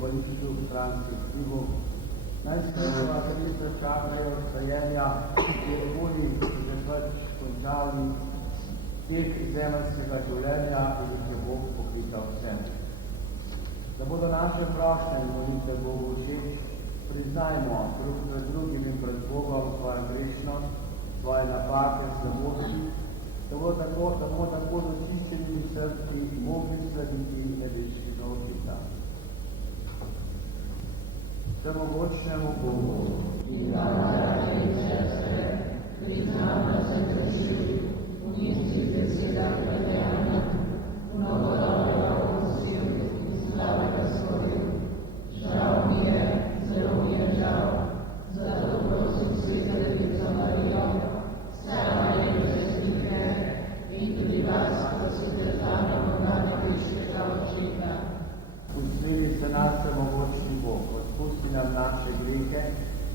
političnih stranskih vplivov. Najskrajšva sredstva čakajo odstajenja, kjer bolji že pač končali teh zemeljskega življenja in jih je Bog poklical vsem. Da bodo naše prošnje in molitve Bogu všeč, priznajmo drug pred drugim in pred Bogom svojo grešnost, svoje napake, slabosti, da bomo tako z očiščenimi srci mogli slediti nebeškega Očeta. Vsemogočnemu Bogu in vam zaradi vse, priznam, da sem grešil, v misli, beseda, predejanju, mnogo dobrega posil in slabega storil. Žal mi je, zelo mi je žal, zato prosim Sveta Devico Marijo, sama je gresnike in tudi vas, prosite za pomoč nebeškega Očeta. Usmili se nas vsemogočni Bog, odpusti nam naše grehe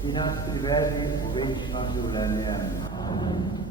in nas privedi v večno življenje. Amen.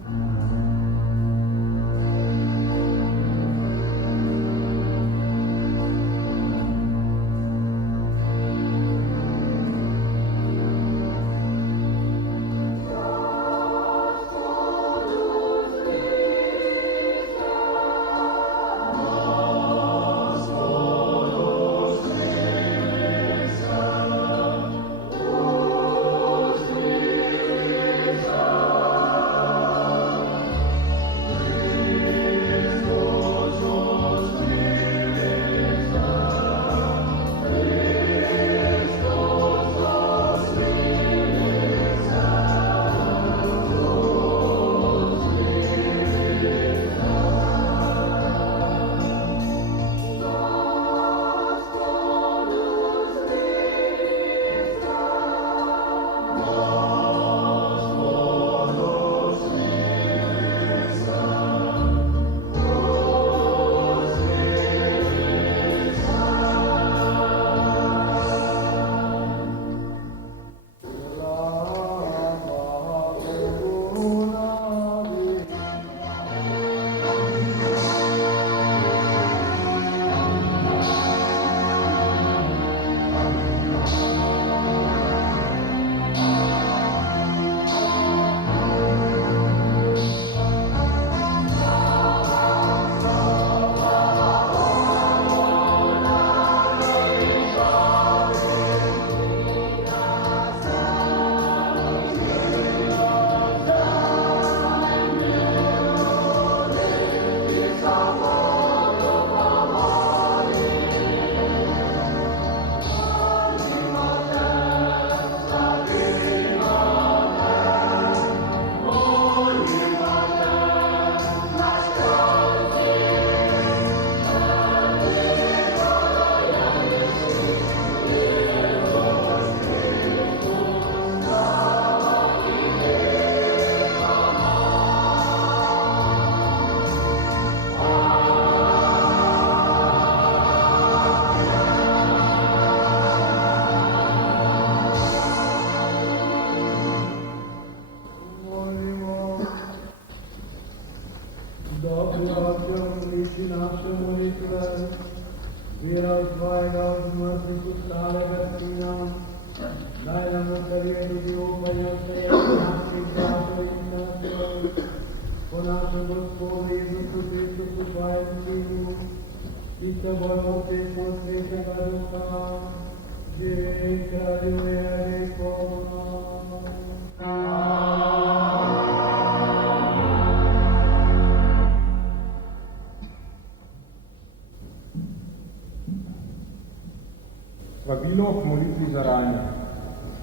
Vabilo k molitvi za ranje.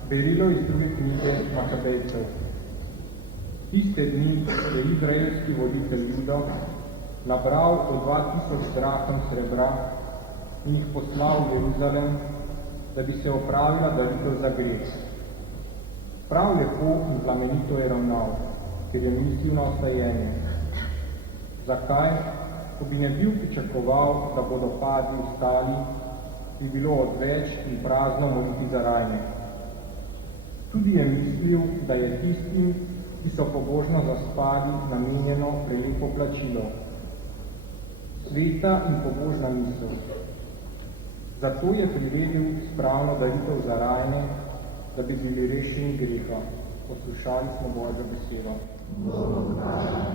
Berilo iz druge knjige Makabejcev. Tiste dni je izraelski voditelj Juda nabral od 2000 drachm srebra in jih poslal v Jeruzalem, da bi se opravila daritev za greh. Prav lepo in plamenito je ravnal, ker je mislil na ostajenje. Zakaj? Ko bi ne bil pričakoval, da bodo padli ostali, bi bilo odveč in prazno moliti za rajne. Tudi je mislil, da je tistim, ki so pobožno zaspali, namenjeno prelepo plačilo. Sveta in pobožna misel. Zato je priredil spravno daritev za rajne, da bi bili rešeni greha. Poslušali smo Božjo besedo. Bogu hvala.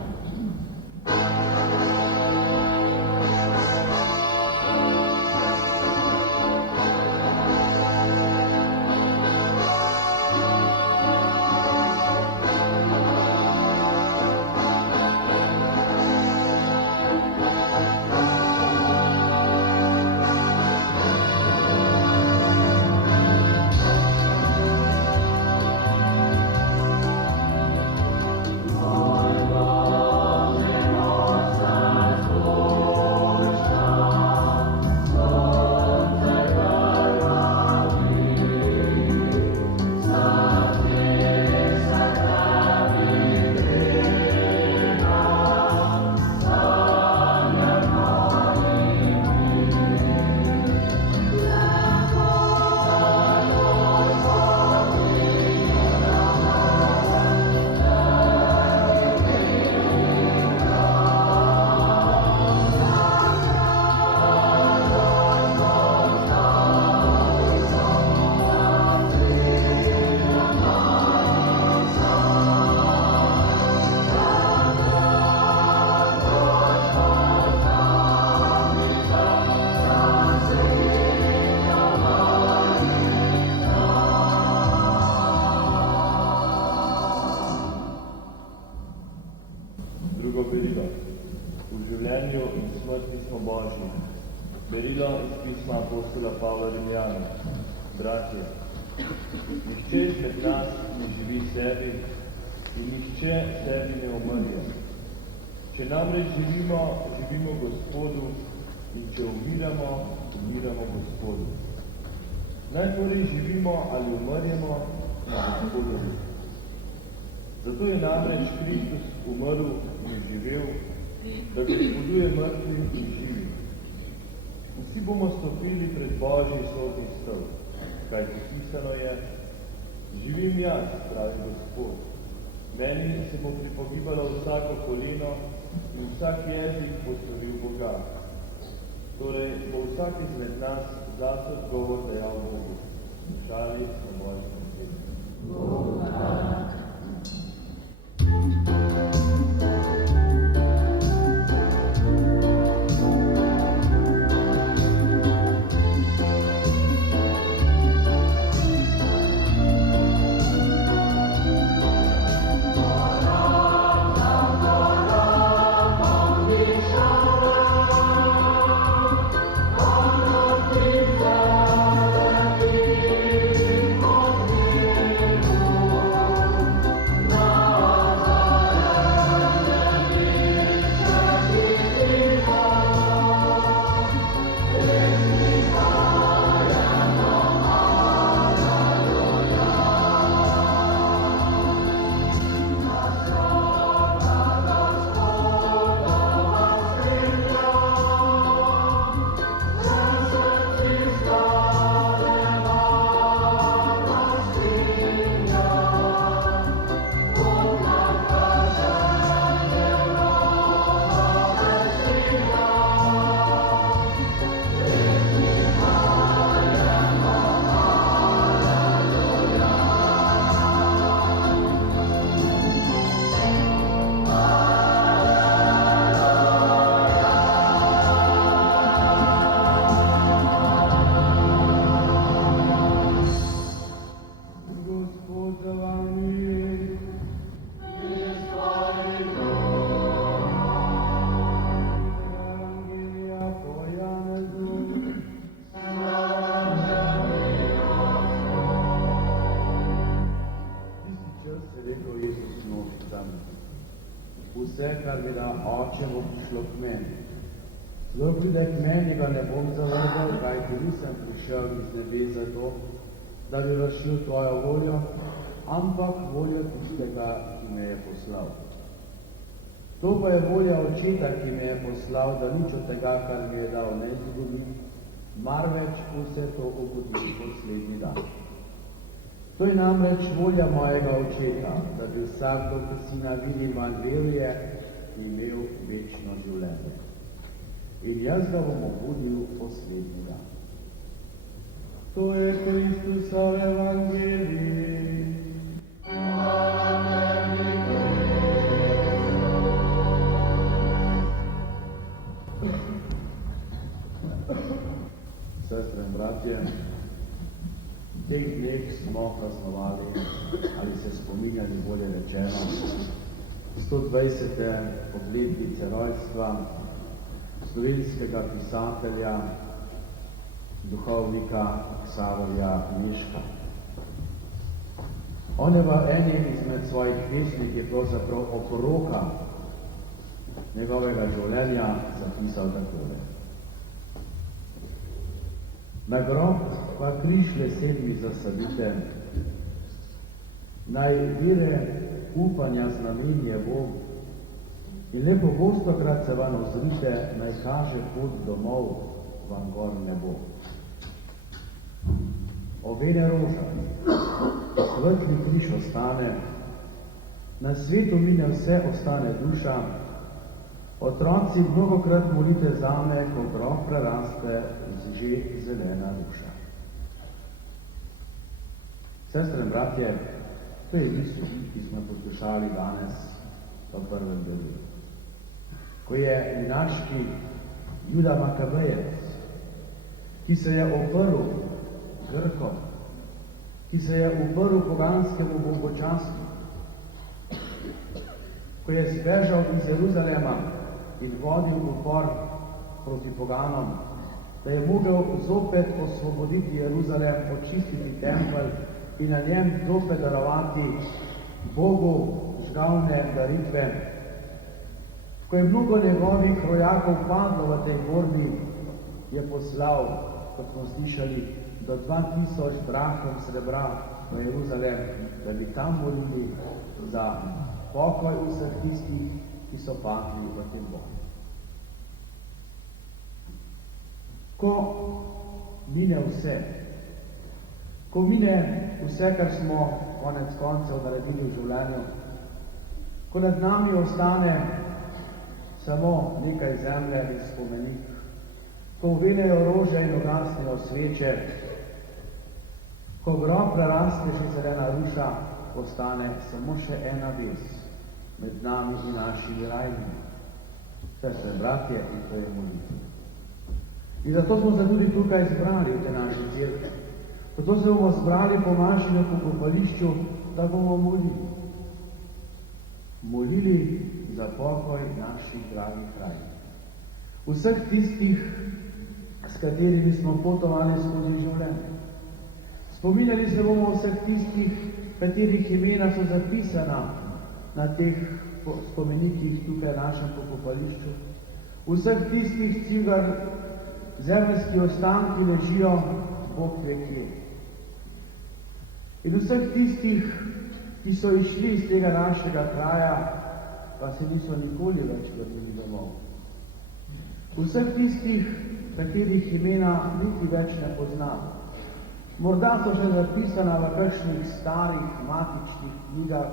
Berilo iz pisma apostola Pavla Rimljanom. Bratje, nihče med nas ne živi sebi in nihče sebi ne umrje. Če namreč živimo Gospodu in če umiramo Gospodu. Najbolje živimo ali umrjemo na Gospodu. Zato je namreč Kristus umrl in živel, da gospoduje mrtvim in živim. Vsi bomo stopili pred Božji sodni stol, kaj pisano je, živim jaz, pravi Gospod. Meni se bo pripogibalo vsako koleno in vsak jezik poslovil Boga. Torej bo vsak izmed nas zase odgovor dejal Bogu. Šali smo Božji besedo. Bogu hvala. Vse, kar bi da oče, bo prišlo k meni. Kdor pride k meni, ga ne bom zavrgal, kajti nisem prišel iz nebe zato, da bi vršil tvojo voljo, ampak voljo tistega, ki me je poslal. To pa je volja očeta, ki me je poslal, da nič od tega, kar mi je dal, ne izgubi, marveč vse to ugodi poslednji dan. To je namreč volja mojega očeta, da bi vsakdo, ki si na vidi evangelije, imel večno življenje. In jaz ga bom obudil poslednji dan. To je Kristusov evangelij. Sestre in bratje, v teh dneh smo praznovali, ali se spominjali, bolje rečeno, 120. obletnice rojstva slovenskega pisatelja, duhovnika Ksaverja Miška. On je v eni izmed svojih pesmi, ki je pravzaprav oporoka njegovega življenja, zapisal takole. Na grob pa križ leseni zasadite, naj vire upanja znamenje bo in le pogostokrat se vam ozrite, naj kaže pot domov vam gor ne bo. Ovene roža, svetli križ ostane, na svetu mine vse, ostane duša, otroci mnogokrat molite zame, ko grob preraste že zelena duša. Sestre in bratje, to je isto, ki smo poslušali danes v prvem delu. Ko je linaški Juda Makabejec, ki se je oprl Grkom, ki se je uprl poganskemu bogočastvu, ko je zbežal iz Jeruzalema in vodil upor proti poganom, da je mogel zopet osvoboditi Jeruzalem, očistiti tempelj in na njem zopet darovati Bogu žgalne daritve. Ko je mnogo njegovih rojakov padlo v tej borbi, je poslal, kot smo slišali, do 2000 drachm srebra v Jeruzalem, da bi tam molili za pokoj vseh tistih, ki so padli v tem boju. Ko mine vse, kar smo konec koncev naredili v življenju, ko nad nami ostane samo nekaj zemlje in spomenik, ko uvenejo rože in ugasnejo sveče, ko grob preraste že zelena ruša, ostane samo še ena vez med nami in našimi rajmi. Sestre, bratje, in to je molitev. In zato smo se tudi tukaj zbrali v te naši cerkvi. Zato se bomo zbrali po našem pokopališču, da bomo molili. Molili za pokoj naših dragih rajih. Vseh tistih, s katerimi smo potovali skozi življenje. Spominjali se bomo vseh tistih, katerih imena so zapisana na teh spomenikih tukaj v našem pokopališču. Vseh tistih, čigar zemeljski ostanki ležijo, Bog ve kje. In vseh tistih, ki so išli iz tega našega kraja, pa se niso nikoli več vrnili domov. Vseh tistih, katerih imena niti več ne poznamo. Morda so še zapisana v kakšnih starih matičnih knjigah,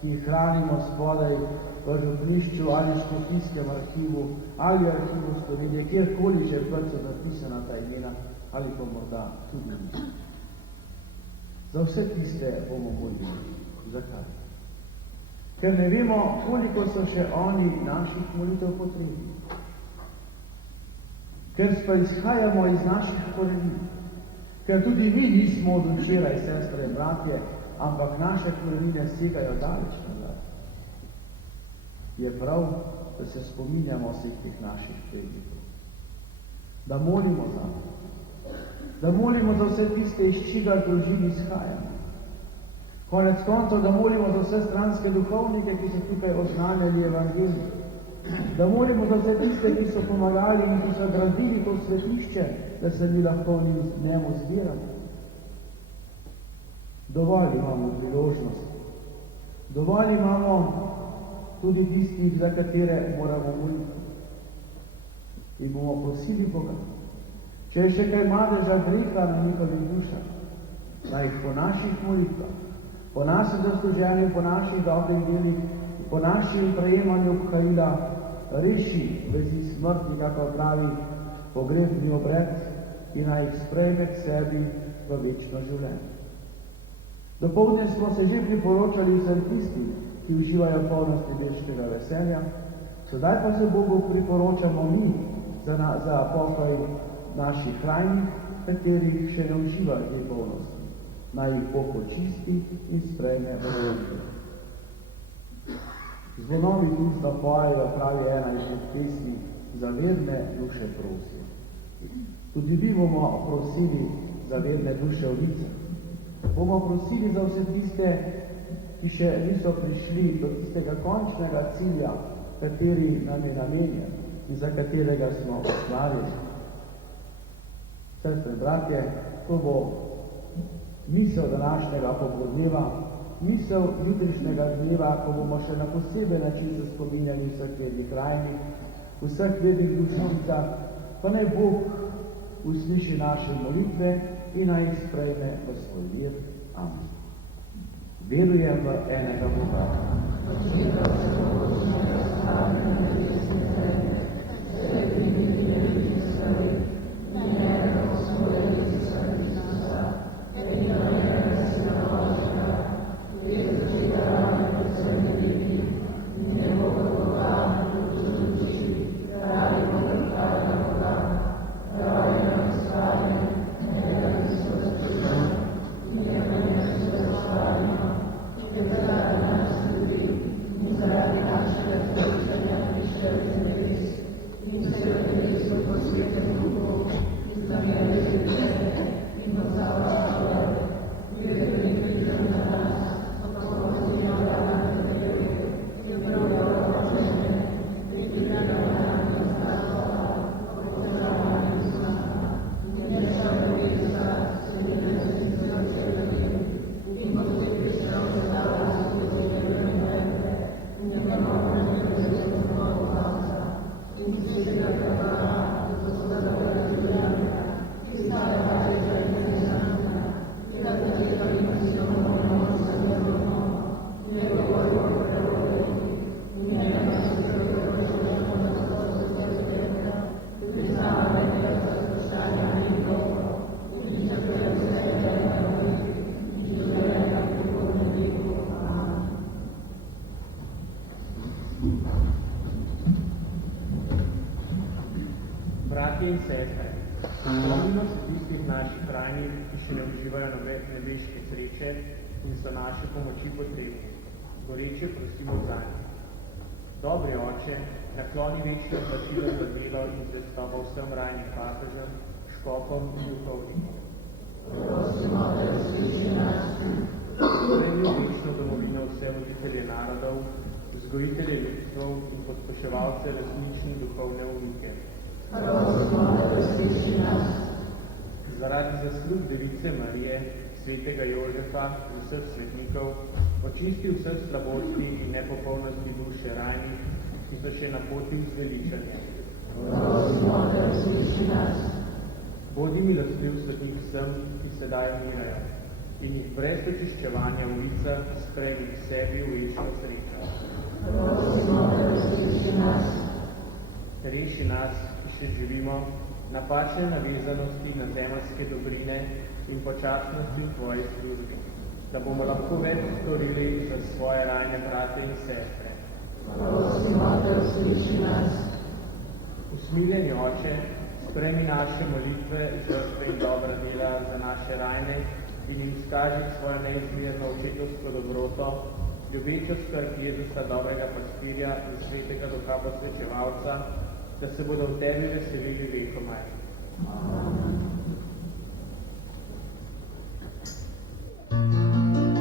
ki jih hranimo spodaj v župnišču ali škofijskem arhivu ali arhivu Slovenije, kjerkoli že so zapisana ta imena, ali pa morda tudi niso. Za vse tiste bomo molili. Zakaj? Ker ne vemo, koliko so še oni naših molitev potrebni. Ker pa izhajamo iz naših korenin. Ker tudi mi nismo od včeraj, sestre in bratje, ampak naše korenine segajo daleč nazaj. Je prav, da se spominjamo vseh teh naših prednikov. Da molimo za njih. Da molimo za vse tiste, iz čigar družin izhajamo. Konec koncev, da molimo za vse stranske duhovnike, ki so tukaj oznanjali evangelij. Da molimo za vse tiste, ki so pomagali in ki so gradili to svetišče, da se mi lahko v njemu zbiramo. Dovolj imamo priložnosti. Dovolj imamo tudi tistih, za katere moramo moliti. In bomo prosili Boga, če je še kaj madeža greha na njihovih dušah, naj jih po naših molitvah, po našem zasluženju, po naših dobrih delih, po našem prejemanju khaila reši vezi smrti, kako pravi pogrebni obred, in naj jih sprejme k sebi v večno življenje. Dopoldne smo se že priporočali vsem tistim, ki uživajo polnost nebeškega veselja, sedaj pa se Bogu priporočamo mi za pokoj naših krajnih, katerih še ne uživa te polnosti. Naj jih Bog očisti in sprejme v molitvi. Zvonovi tisto pojejo, pravi ena izmed pesmi, za verne duše prosijo. Tudi vi bomo prosili za verne duše v licah. Bomo prosili za vse tiste, ki še niso prišli do tistega končnega cilja, kateri nam je namenjen in za katerega smo oslavili. Sestre, bratje, to bo misel današnjega popoldneva, misel jutrišnjega dneva, ko bomo še na poseben način se spominjali vseh tednih krajnih, vseh tednih dušnicah, pa naj Bog usliši naše molitve in naj jih sprejme v svoj mir. Amen. Verujem v enega Boga. In sestre, spomnimo se tistih naših krajnih, ki še ne uživajo nebeške sreče in so naše pomoči potrebni. Goreče prosimo za njih. Dobri oče, nakloni večno plačilo za delo in zvestobo vsem rajnim papežem, škofom in duhovnikom. Prosimo, da usliši nas. Sprejmi večno domovino vse voditelje narodov, vzgojitelje ljudstv in pospeševalce resnični duhovne umike. Prosimo, da usliši nas. Zaradi zaslug Device Marije, svetega Jožefa in vseh svetnikov, očisti vseh slabosti in nepopolnosti duše rajnih, ki so še na poti zveličanja. Prosimo, da usliši nas. Bodi milostljiv svetnik vsem, ki sedaj umirajo, in jih brez očiščevanja v licah sprejmi k sebi v večno srečo. Prosimo, da usliši nas. Reši nas, še živimo, napačne navezanosti na zemeljske dobrine in počasnosti v tvoji službi, da bomo lahko več storili za svoje rajne brate in sestre. Prosimo, da usliši nas. Usmiljeni oče, sprejmi naše molitve, žrtve in dobra dela za naše rajne in jim izkaži svojo neizmerno očetovsko dobroto, ljubečo skrb Jezusa, dobrega pastirja in svetega duha posvečevalca, da se bodo v tebi veselili vekomaj. Amen. Amen.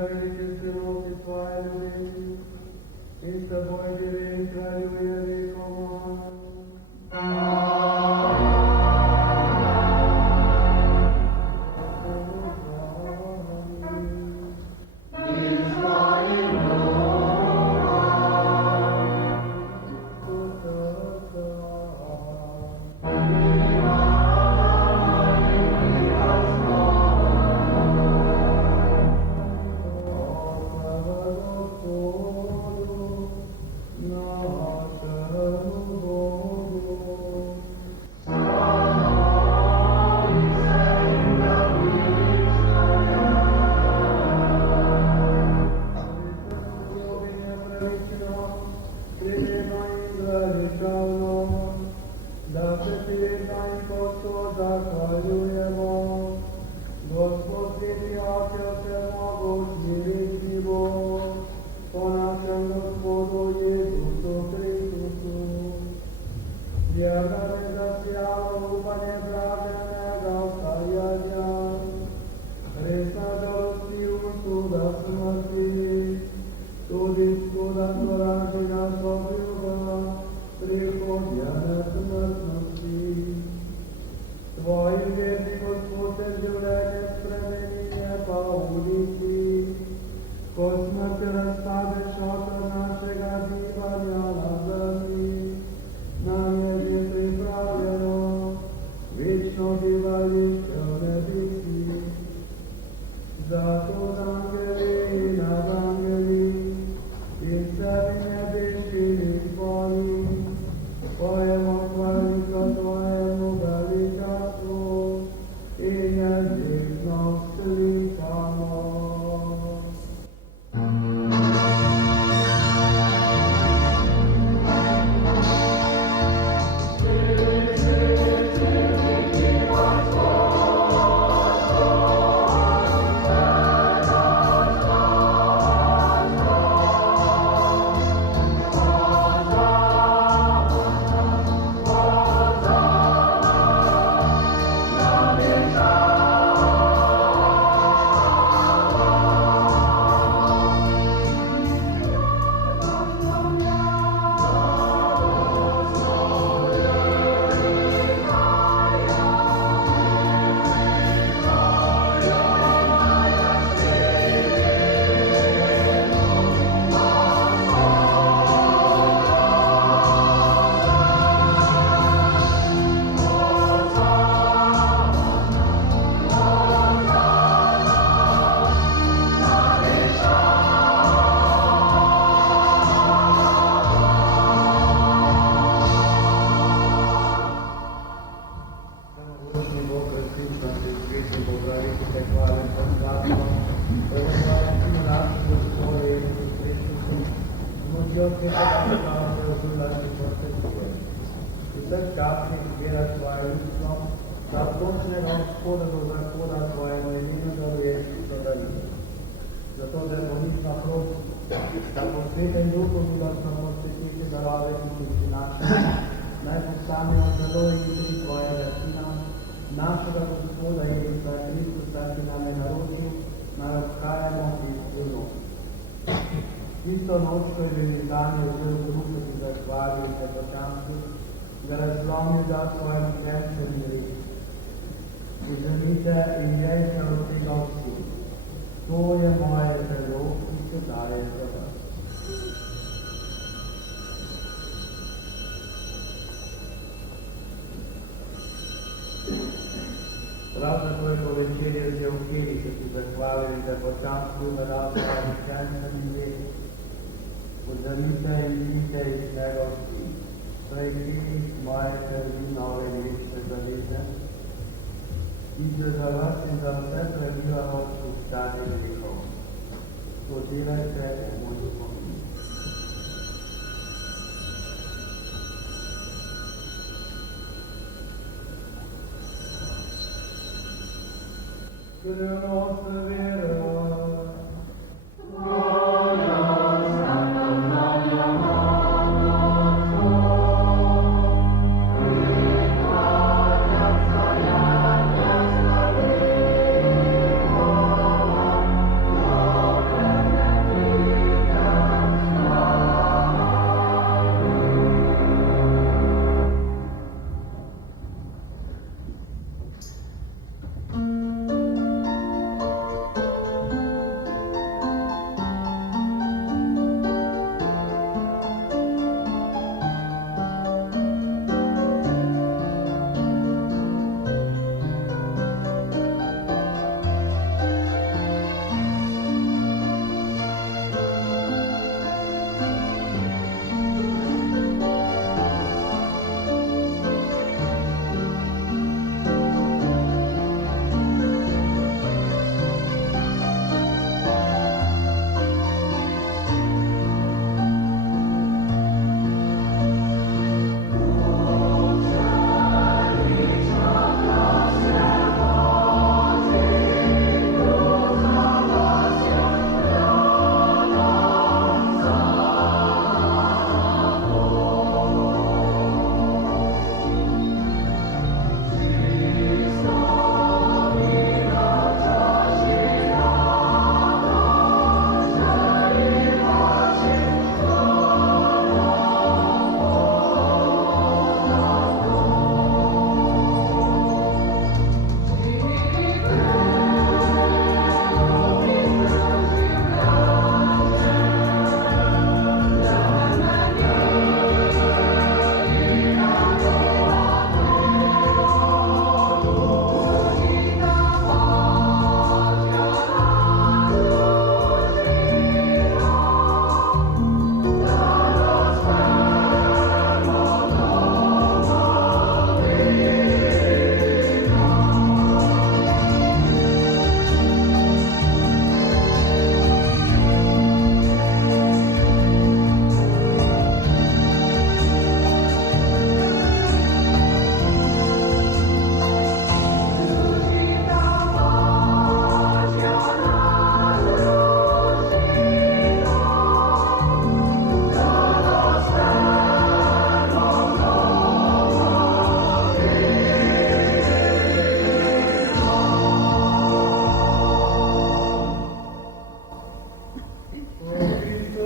velike silosti tvoje ljubezni in s teboj živim kraljuje vekoma. Isto noč, ko je bil dan, je vzel grupe, ki zahvali in nepočasni, da razlomil da svojim kremcem in reči. Vzemite in jejte od tega vsi. To je moje telo, ki se daje za vas. Prav tako je po večerji vzel kelih, ki so zahvalili, da počasni naral svojim kremcem in reči. Vzemite in pijte iz njega vsi. To je kelih moje krvi nove in večne zaveze, ki se za vas in za vse pravila odpuščanje grehov. To delajte v moj spomin. Skrbnosna vera.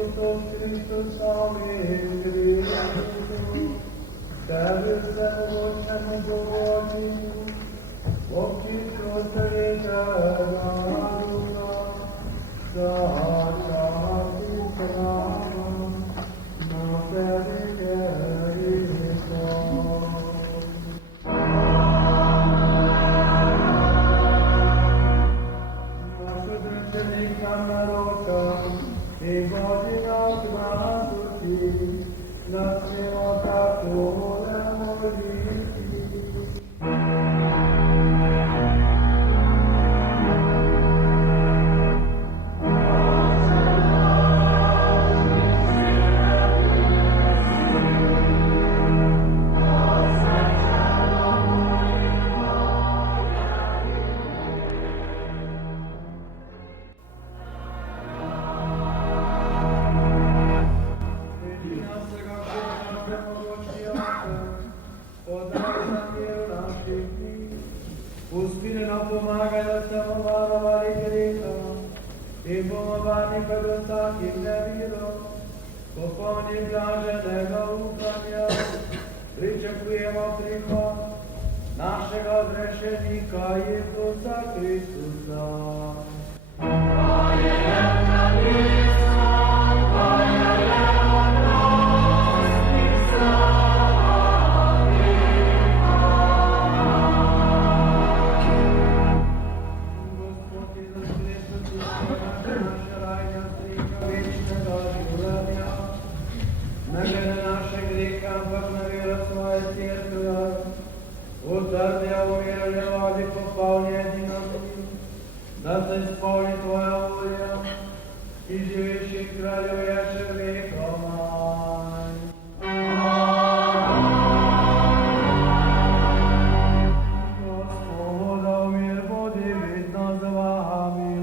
Iisus Hristos, amin, Hristos, Tebe se mogočemo Boži, očistno Sveta Duha, začati se nama, na Tebi Hristos. Uspire nam pomagaj da se bomo varovali grehov in bomo varni pred vsakim nevidom, popolni blaženega upanja, pričakujemo prihod našega odrešenika Jezusa Kristusa. Da se izpolni tvoja volja i živiš in kraljuješ vekomaj. Gospodov mir bodi vedno z vami.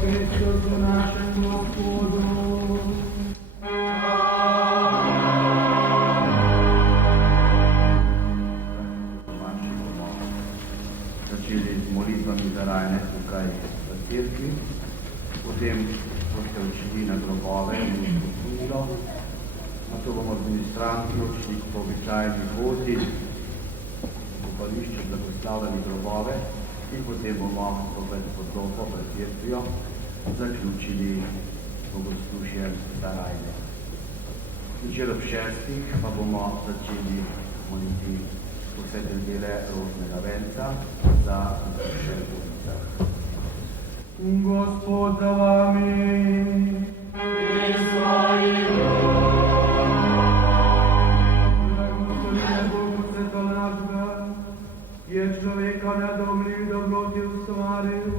Kristusu našem Gospodu. Začeli z molitvami za rajne tukaj v cerkvi, potem boste odšli na grobove in poslužilo, nato bomo administranti odšli po običajni poti, v kopališče blagoslavljali grobove in potem bomo zopet podlopo pred cerkvijo zaključili bogoslužje za rajne. Večer ob 6. pa bomo začeli moliti vse dele rožnega venca za še v Gospod za vami. Blagoslovite Bogu svetonašega, ki je človeka nedomljiv dobroti ustvaril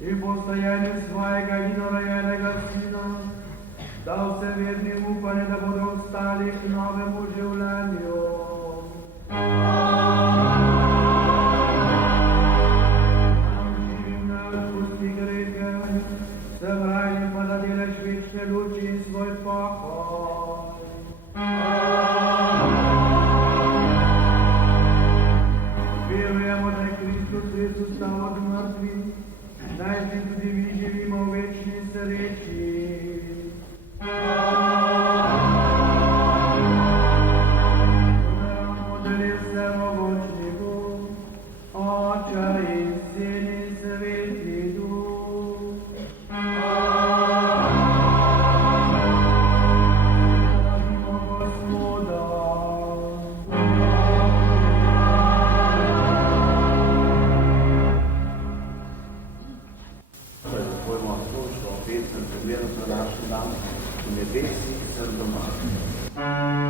in po stajenju svojega edinorojenega Sina dal vse vernim upanje, da bodo ostali k novemu življenju. Luči in svoj pokoj. Verujemo, da je Kristus Jezus vstal od mrtvih, da je s njim tudi mi živimo v večni sreči. Verujemo, da je vsemogočni Bog, Oče in Sin in Sveti Duh. Nebesi sem doma. Amen.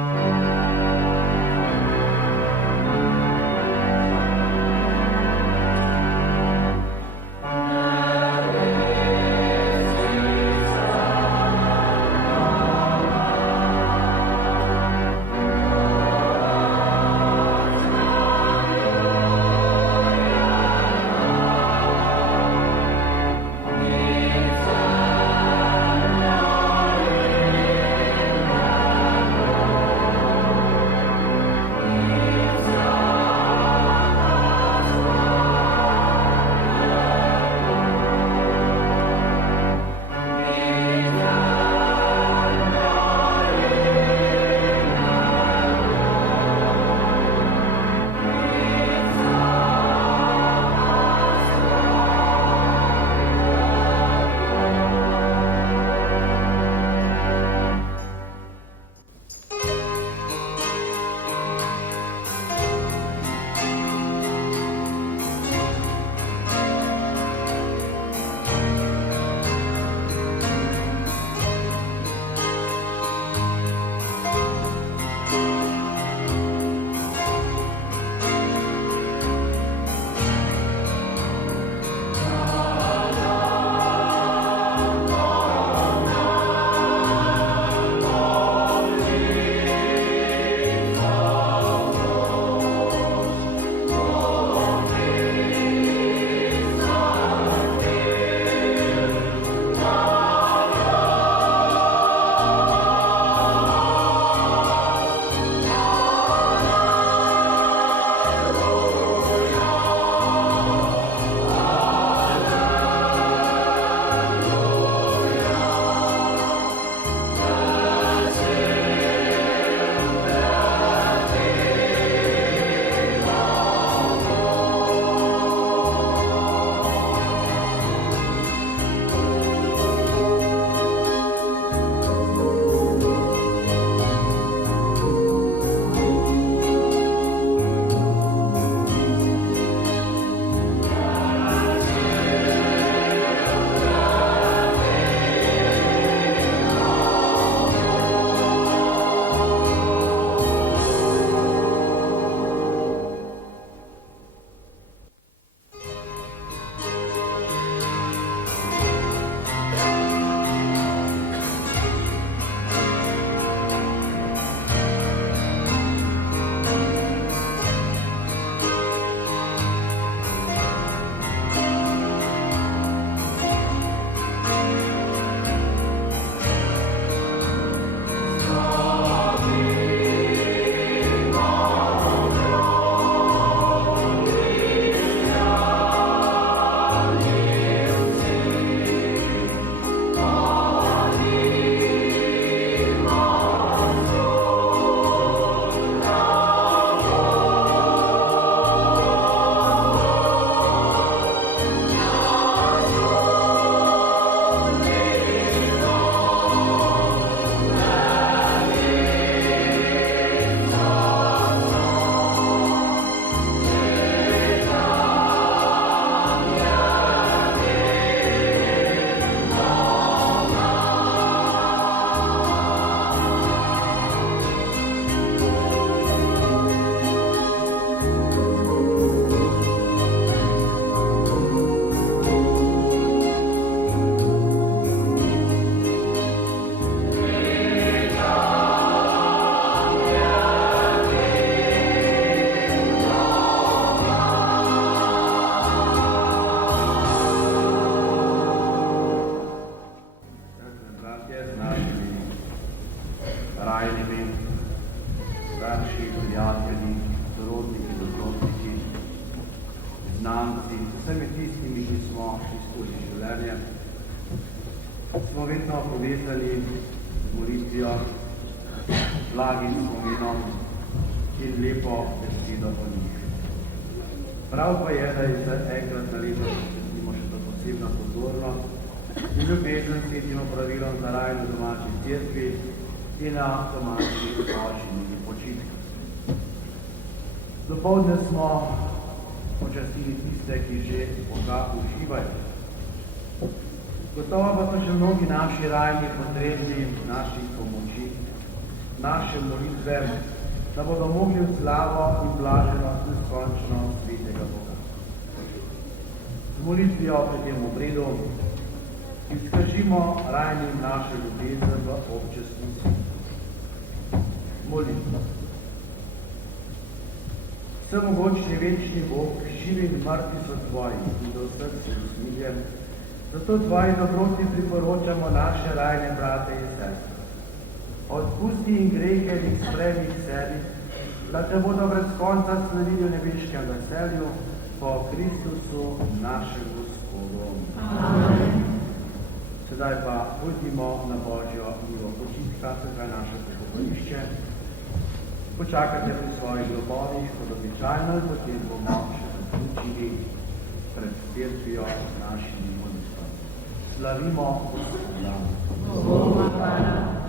smo vedno povezani z molitvijo, blagim spomenom in lepo besedo o njih. Prav pa je, da je enkrat na leto posvetimo še to posebno pozornost in ljubezen svetim opravilom za raj na domači cerkvi in na domači božji počitkah. Dopoldne smo počastili tiste, ki že Boga uživajo. Gotovo pa so še mnogi naši rajni potrebni naših pomoči, naše molitve, da bodo mogli v slavo in blaženost neskončno svetega Boga. Z molitvijo pri tem obredu izkažimo rajnim naše ljubezen v občestnici. Molitva. Vsemogočni večni Bog, živi in mrtvi so tvoji in do vseh se usmiljem, zato tvoji dobroti priporočamo naše rajne brate in sestre. Odpusti in grehe in spremi k sebi, da te bodo brez konca slavili v nebeškem veselju po Kristusu našem Gospodu. Amen. Sedaj pa pojdimo na Božjo milo počitka, sedaj naše pokopališče. Počakajte pri svojih grobovih, kot običajno, in potem bomo še zaključili pred cerkvijo s našimi molitvami. Slavimo Gospoda. Boga hvala.